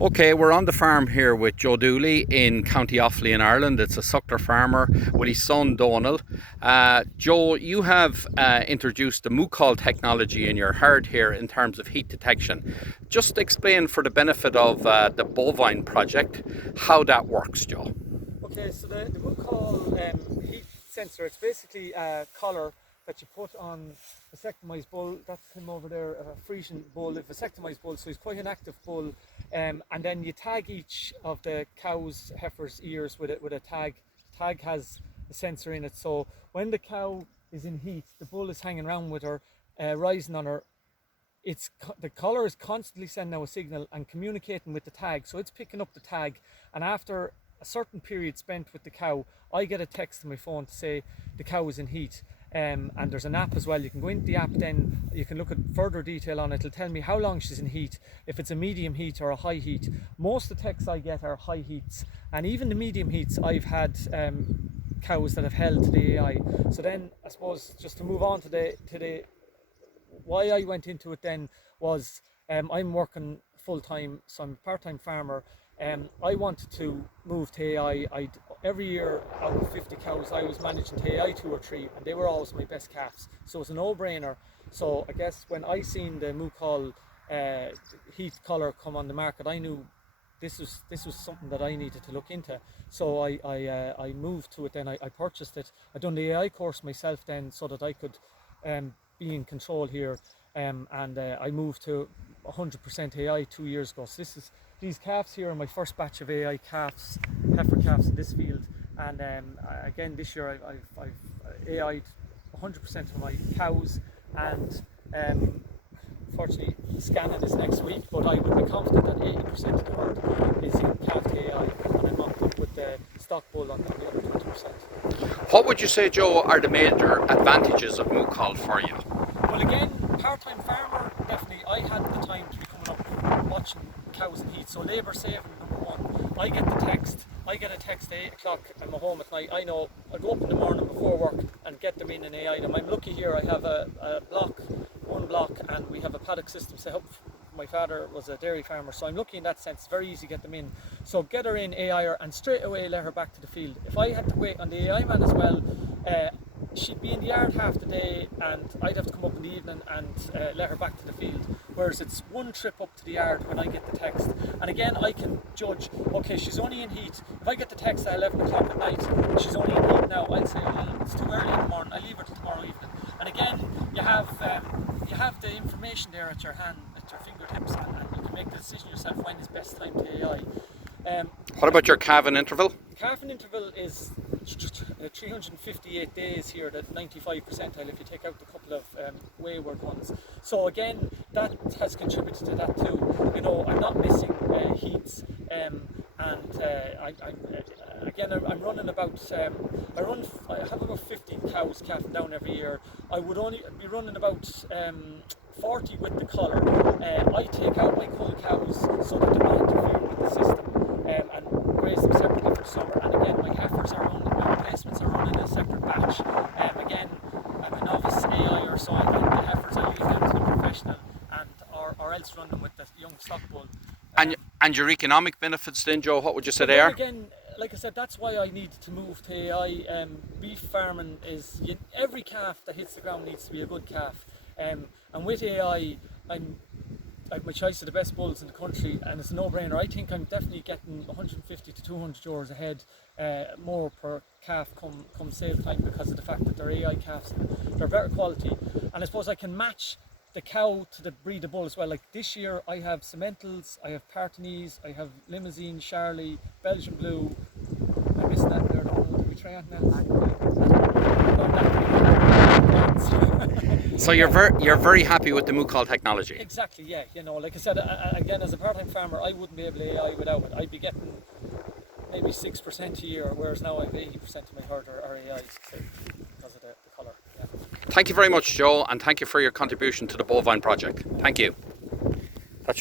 Okay, we're on the farm here with Joe Dooley in County Offaly in Ireland. It's a suckler farmer with his son Donal. Joe, you have introduced the Moocall technology in your herd here in terms of heat detection. Just explain for the benefit of the bovine project how that works, Joe. Okay, so the Moocall heat sensor, it's basically a collar that you put on a vasectomized bull. That's him over there, a Frisian bull, a vasectomized bull, so he's quite an active bull. And then you tag each of the cow's, heifer's ears with a tag. The tag has a sensor in it, so when the cow is in heat, the bull is hanging around with her, rising on her. The collar is constantly sending out a signal and communicating with the tag, so it's picking up the tag, and after a certain period spent with the cow, I get a text to my phone to say the cow is in heat. And there's an app as well. You can go into the app, then you can look at further detail on it. It'll tell me how long she's in heat, if it's a medium heat or a high heat. Most of the texts I get are high heats, and even the medium heats I've had cows that have held to the AI. So then I suppose just to move on to the why I went into it then was I'm working full-time, so I'm a part-time farmer. I wanted to move to AI. Every year out of 50 cows, I was managing to AI 2 or 3, and they were always my best calves. So it's a no-brainer. So I guess when I seen the Moocall heat collar come on the market, I knew this was something that I needed to look into. So I moved to it then. I purchased it. I done the AI course myself then, so that I could be in control here. And I moved to 100% AI 2 years ago. So these calves here are my first batch of AI calves, heifer calves in this field. And again this year I've AI'd 100% of my cows, and unfortunately scanning is next week, but I would be confident that 80% of the herd is in calf AI, and I'm up with the stock bull on the other 20%. What would you say, Joe, are the major advantages of Moocall for you? Well, again, part-time farmer, definitely. I had the time to be coming up watching cows in heat, so labour saving, number one. I get a text at 8 o'clock, I'm home at night. I know I go up in the morning before work and get them in AI them. I'm lucky here, I have one block, and we have a paddock system set up. My father was a dairy farmer, so I'm lucky in that sense. It's very easy to get them in. So get her in, AI her, and straight away let her back to the field. If I had to wait on the AI man as well, she'd be in the yard half the day, and I'd have to come up in the evening and let her back to the field. Whereas it's one trip up to the yard when I get the text. And again, I can judge, okay, she's only in heat. If I get the text at 11 o'clock at night, she's only in heat now, I'd say, well, it's too early in the morning, I'll leave her till tomorrow evening. And again, you have the information there at your hand, at your fingertips, and you can make the decision yourself when is best time to AI. What about your calving interval? Calving interval is 358 days here, at 95 percentile if you take out the couple of wayward ones. So again, that has contributed to that too. You know, I'm not missing heats, and I'm running about, I have about 15 cows calving down every year. I would only be running about 40 with the collar. I take out my cull cows so that they're not interfering with the system, and graze them separately for summer. And again, my heifers are running, my replacements are running in a separate batch. Again, I'm a novice AI, so I think the heifers I leave them to the professional, or else run them with the young stock bull. And your economic benefits then, Joe, what would you say they are? Again, like I said, that's why I need to move to AI. Beef farming is, every calf that hits the ground needs to be a good calf. And with AI, I've my choice of the best bulls in the country, and it's a no-brainer. I think I'm definitely getting 150 to 200 euros a head more per calf come sale time, because of the fact that they're AI calves, they're better quality, and I suppose I can match the cow to the breed of bull as well. Like this year I have Simmentals, I have Partenese, I have Limousine, Charlie, Belgian Blue. I'm missing that there, did we try on now? So you're very happy with the Moocall technology? Exactly, yeah. You know, like I said, again, as a part-time farmer, I wouldn't be able to AI without it. I'd be getting maybe 6% a year, whereas now I have 80% of my herd are AIs, because of the colour. Yeah. Thank you very much, Joe, and thank you for your contribution to the bovine project. Thank you.